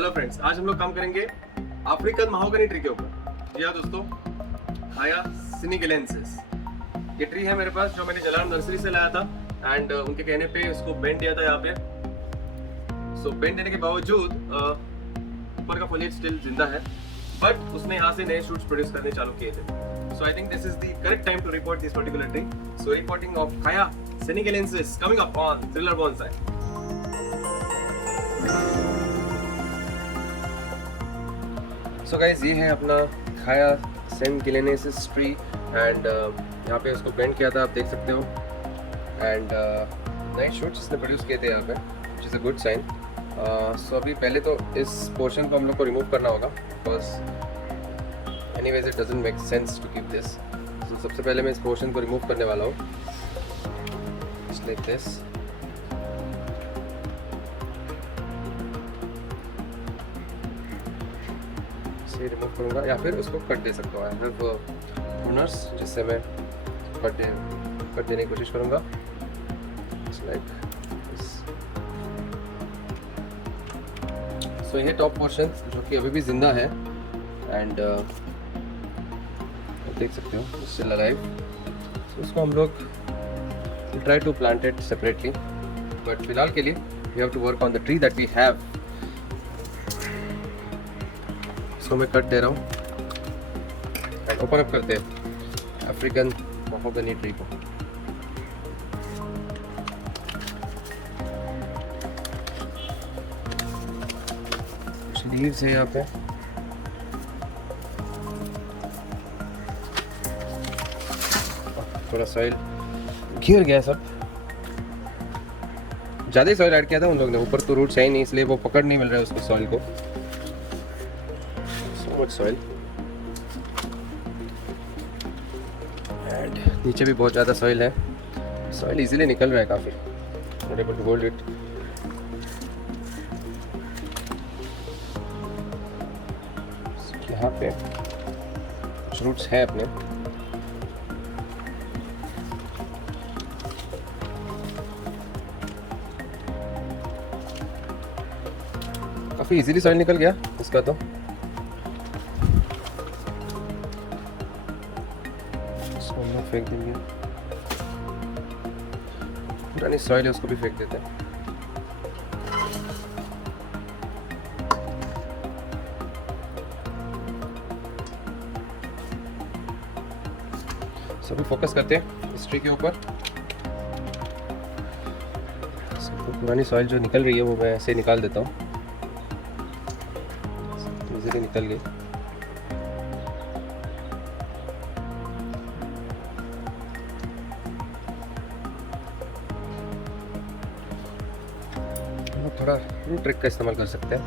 Hello friends, आज हम लोग काम करेंगे अफ्रीकन महागनी ट्री के ऊपर। जी हाँ दोस्तों, खाया सिनिगेलेंसिस ये ट्री है मेरे पास, जो मैंने जलाल नर्सरी से लाया था। एंड उनके कहने पे इसको बेंड दिया था यहाँ पे। सो बेंड देने के बावजूद ऊपर का फॉलिएज स्टिल जिंदा है, बट उसने यहाँ से नए शूट्स प्रोड्यूस करने चालू किए थे। So I think this is the correct time to repot this particular tree. So repotting of Khaya senegalensis coming up on thriller bonsai. So guys, ये है अपना खाया सिनिगेलेंसिस ट्री एंड यहाँ पे उसको बेंड किया था, आप देख सकते हो। एंड नए शूट्स इसने प्रोड्यूस किए थे यहाँ पे, which is a good sign. So अभी पहले तो इस पोर्शन को हम लोग को रिमूव करना होगा, because anyways it doesn't make sense to keep this. So सबसे पहले मैं इस पोर्शन को रिमूव करने वाला हूँ, जस्ट लाइक दिस। रिमूव करूँगा या फिर उसको कट दे सकता हूँ। आई हैव प्रूनर्स जिससे मैं कट देने की कोशिश करूँगा, लाइक दिस। सो ये टॉप पोर्शन जो कि अभी भी जिंदा है एंड देख सकते हो स्टिल अलाइव। सो उसको हम लोग try to plant it separately, but फिलहाल के लिए we have to work on the tree that we have. तो मैं कट दे रहा हूँ एंड ओपन अप करते हैं अफ्रीकन महागनी ट्री को। कुछ लीव्स है यहाँ पे, थोड़ा सॉइल घिर गया सब, ज़्यादा ही सॉइल ऐड किया था उन लोगों ने। ऊपर तो रूट्स है ही नहीं, इसलिए वो पकड़ नहीं मिल रहा है उसको सॉइल को। सॉइल एंड नीचे भी बहुत ज़्यादा सॉइल है। सॉइल इजीली निकल रहा है काफ़ी। Not able to hold it. यहाँ पे कुछ रूट्स हैं अपने। काफ़ी इजीली सॉइल निकल गया इसका तो। फेंक देंगे, पुरानी सॉइल है उसको भी फेंक देते हैं। सभी फोकस करते हैं इस ट्री के ऊपर। पुरानी सॉइल जो निकल रही है वो मैं ऐसे निकाल देता हूँ, इजीली निकल गई। थोड़ा रूट ट्रिक का इस्तेमाल कर सकते हैं।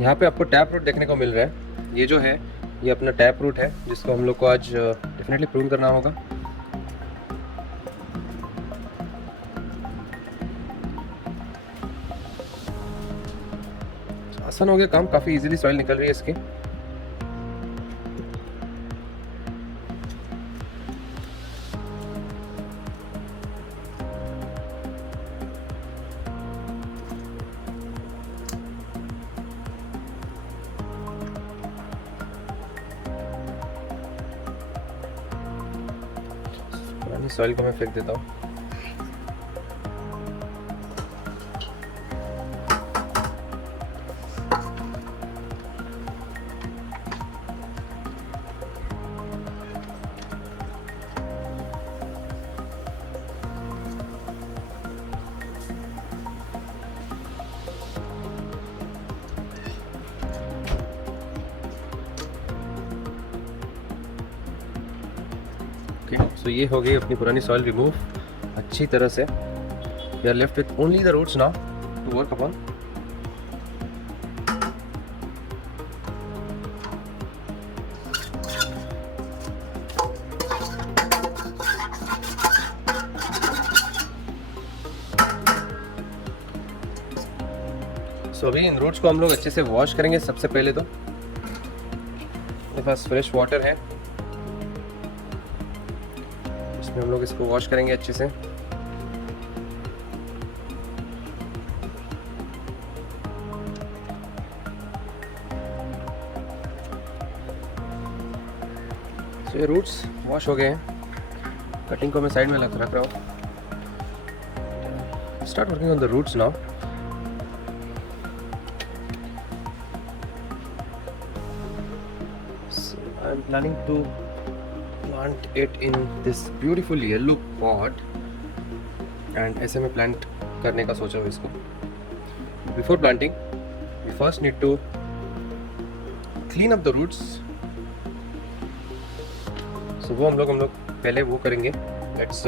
यहाँ पे आपको टैप रूट देखने को मिल रहा है। ये जो है ये अपना टैप रूट है, जिसको हम लोग को आज डेफिनेटली प्रून करना होगा। आसान हो गया काम, काफ़ी इजीली सॉइल निकल रही है इसकी। पुरानी सॉइल को मैं फेंक देता हूँ। सो ये हो गई अपनी पुरानी सॉइल रिमूव अच्छी तरह से। We are left with only the roots now to work upon. So अभी इन रूट्स को हम लोग अच्छे से वॉश करेंगे। सबसे पहले तो मेरे पास फ्रेश वाटर है, इसमें हम लोग इसको वॉश करेंगे अच्छे से। तो ये रूट्स वॉश हो गए हैं। कटिंग को मैं साइड में रख रहा हूँ। Start working on the roots now. I am planning to plant it in this beautiful yellow pot and ऐसे में plant करने का सोचा हूँ इसको। Before planting, we first need to clean up the roots. So वो हम लोग पहले वो करेंगे। Let's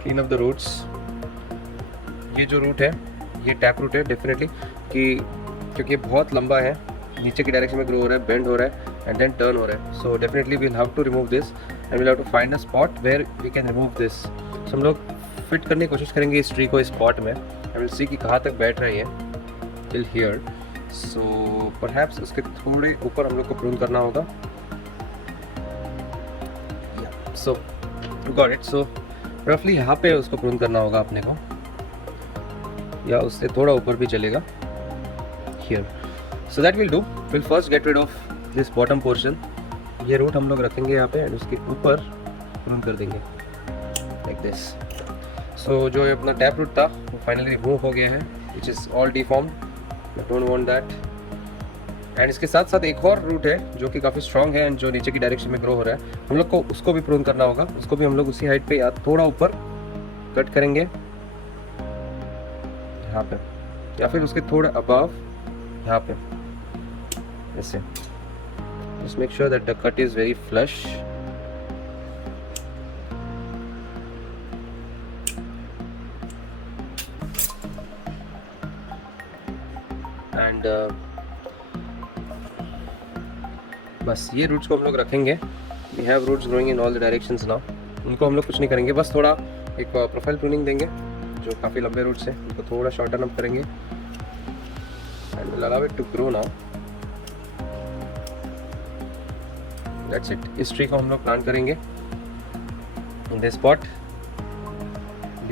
clean up the roots. ये जो रूट है ये टैप रूट है डेफिनेटली, क्योंकि ये बहुत लंबा है, नीचे की डायरेक्शन में ग्रो हो रहा है, बेंड हो रहा है and then turn हो रहा है। So definitely we'll have to remove this and we'll have to find a spot where we can remove this. So हम लोग फिट करने की कोशिश करेंगे इस ट्री को इस पॉट में and we'll see कि कहाँ तक बैठ रही है till here. So perhaps उसके थोड़े ऊपर हम लोग को प्रून करना होगा। Yeah. So got it. So roughly यहाँ पे उसको प्रून करना होगा अपने को, या उससे थोड़ा ऊपर भी चलेगा here. So that will do. We'll first get rid of this bottom portion. ये रूट हम लोग रखेंगे यहाँ पे एंड उसके ऊपर प्रून कर देंगे like this. So जो अपना टैप रूट था वो फाइनली रिमूव हो गया है, which is all deformed. I don't want that. And इसके साथ साथ एक और रूट है जो कि काफ़ी स्ट्रॉन्ग है एंड जो नीचे की डायरेक्शन में ग्रो हो रहा है, हम लोग को उसको भी प्रून करना होगा। उसको भी हम लोग उसी हाइट पे या थोड़ा ऊपर कट करेंगे यहाँ पे, या फिर उसके थोड़ा अबव यहाँ पे ऐसे। Just make sure that the cut is very flush. And बस ये रूट्स को हम लोग रखेंगे। We have roots growing in all the directions now. उनको हम लोग कुछ नहीं करेंगे, बस थोड़ा एक प्रोफाइल प्रूनिंग देंगे। जो काफ़ी लंबे रूट्स हैं उनको थोड़ा शॉर्टन अप करेंगे and we'll allow it to grow now. That's it. इस ट्री को हम लोग प्लांट करेंगे in this spot.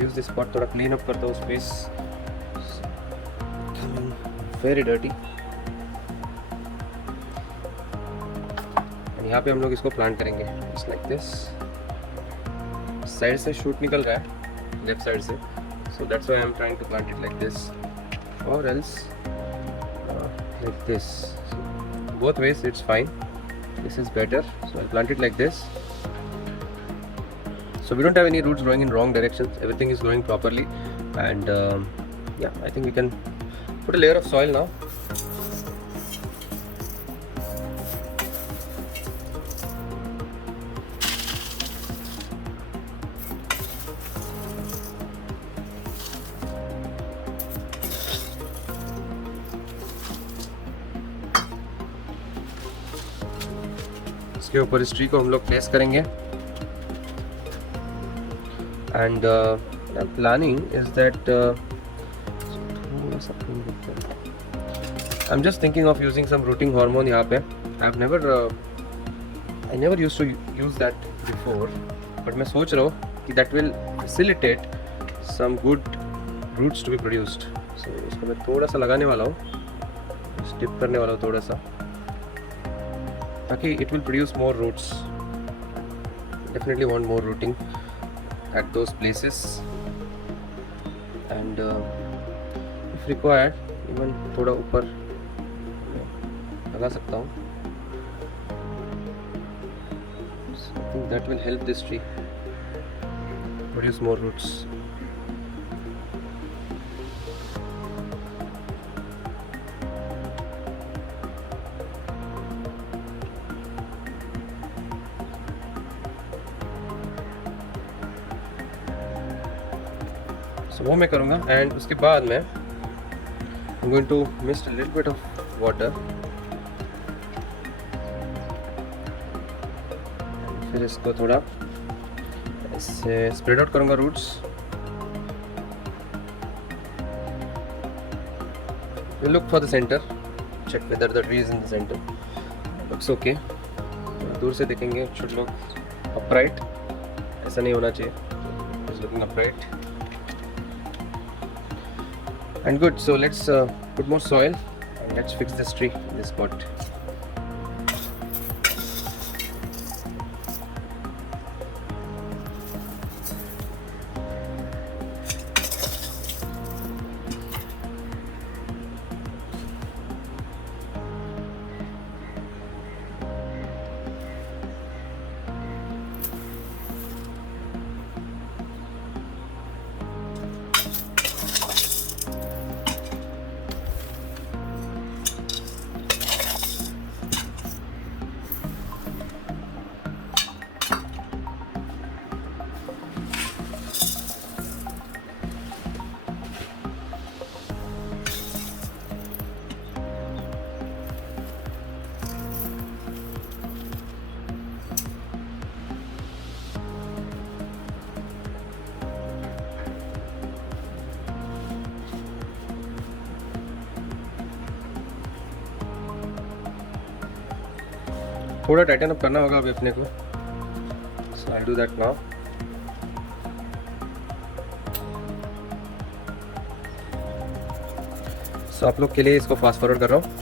Use this spot, थोड़ा क्लीन अप करता हूँ स्पेस, very dirty. और यहाँ पे हम लोग इसको प्लांट करेंगे just like this. साइड से शूट निकल रहा है लेफ्ट साइड से, so that's why I'm trying to plant it like this, or else like this. So both ways it's fine. This is better, so I'll plant it like this. So we don't have any roots growing in wrong directions. Everything is growing properly, and yeah, I think we can put a layer of soil now. इसके ऊपर इस ट्री को हम लोग place करेंगे and planning is that I am just thinking of using some rooting hormone यहाँ पे। I never used to use that before, but मैं सोच रहा हूँ कि that will facilitate some good roots to be produced. So इसको मैं थोड़ा सा लगाने वाला हूँ, स्टिप करने वाला हूँ थोड़ा सा, ताकि it will produce more roots. Definitely want more rooting at those places, and if required even थोड़ा ऊपर लगा सकता हूँ। So I think that will help this tree produce more roots. So वो मैं करूँगा एंड उसके बाद मैं I'm going to mist a little bit of water, फिर इसको थोड़ा ऐसे स्प्रेड आउट करूँगा roots. we'll look for the center, check whether the tree is in the center. Looks okay. दूर से देखेंगे, should look upright. ऐसा नहीं होना चाहिए. It's looking upright. And good. So let's put more soil and let's fix this tree in this spot. थोड़ा Titan up करना होगा अभी अपने को. So I'll do that now. So आप लोग के लिए इसको फास्ट फॉरवर्ड कर रहा हूँ.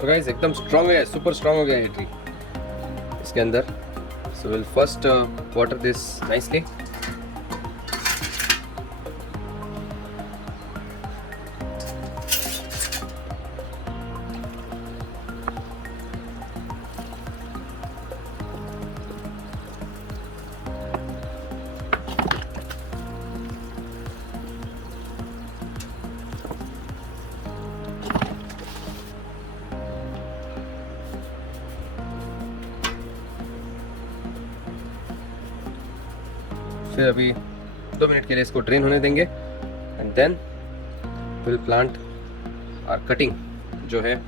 So guys, एकदम स्ट्रॉन्ग हो गया, सुपर स्ट्रॉन्ग हो गया ये ट्री इसके अंदर. So we'll first water this nicely. फिर अभी 2 मिनट के लिए इसको ड्रेन होने देंगे एंड देन विल प्लांट और कटिंग जो है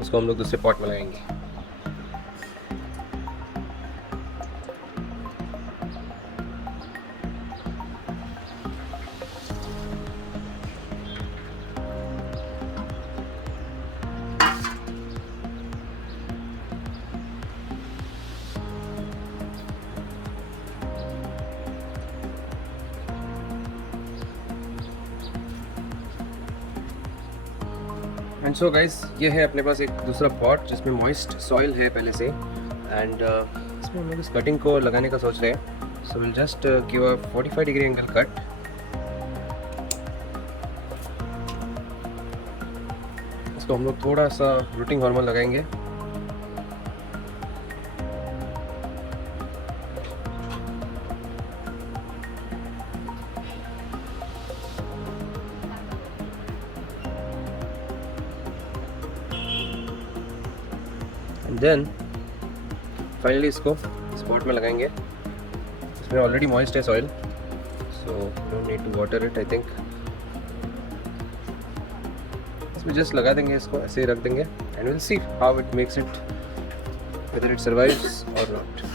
उसको हम लोग दूसरे पॉट में लगाएंगे. एंड सो गाइस, ये है अपने पास एक दूसरा पॉट जिसमें मॉइस्ट सॉइल है पहले से. एंड इसमें हम लोग इस कटिंग को लगाने का सोच रहे हैं. So will just give a 45 degree angle cut. इसको हम लोग थोड़ा सा रूटिंग हार्मोन लगाएंगे. देन फाइनली इसको स्पॉट में लगाएंगे. इसमें ऑलरेडी मॉइस्ट है soil, so don't need to water it. I think इसमें जस्ट लगा देंगे, इसको ऐसे ही रख देंगे and will see how it makes it, whether it survives और नॉट.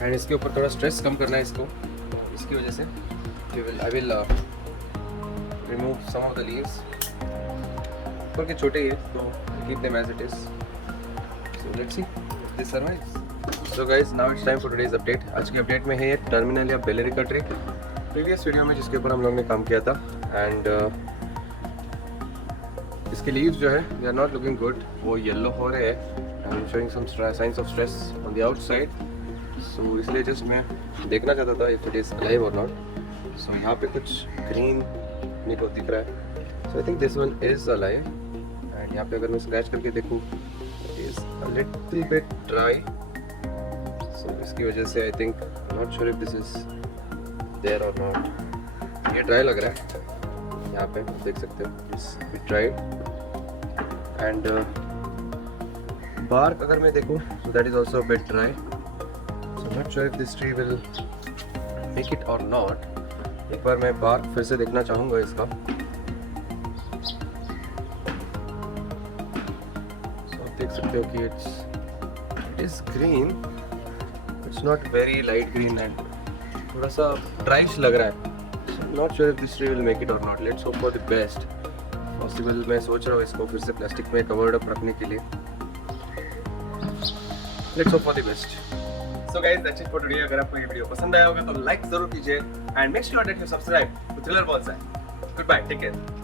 एंड इसके ऊपर थोड़ा स्ट्रेस कम करना है इसको, इसकी वजह से I will remove some of the leaves. ऊपर के छोटे ही तो keep them as it is. So let's see this survives. So guys, now it's time for today's update. आज की अपडेट में है टर्मिनल या बेलेरिका ट्री. प्रीवियस वीडियो में जिसके ऊपर हम लोग ने काम किया था, एंड इसके लीव्स जो है they are not looking good. वो येलो हो रहे हैं. I am showing some signs of stress on the outside. So इसलिए जस्ट मैं देखना चाहता था इफ इट इज अलाइव और नॉट. सो यहाँ पे कुछ ग्रीन अपने को दिख रहा है. So I think this one is alive. And यहाँ पे अगर मैं स्क्रैच करके देखूँ, it is a little bit dry. So इसकी वजह से I think not sure if this is there और नॉट. ये ड्राई लग रहा है. यहाँ पे देख सकते हो it's bit dry. And bark अगर मैं देखूँ, so that is also bit dry. Not sure if this tree will make it or not. एक बार मैं बार्क फिर से देखना चाहूँगा इसका. So आप देख सकते हो कि it is green. It's not very light green and थोड़ा सा ड्राइश लग रहा है. So not sure if this tree will make it or not. Let's hope for the best. Possible मैं सोच रहा हूँ इसको फिर से प्लास्टिक में कवर्ड अप रखने के लिए. Let's hope for the best. So guys, that's it for today. अगर आपको ये वीडियो पसंद आया होगा तो लाइक जरूर कीजिए and make sure that you subscribe to Thriller Bonsai. Good bye, take care.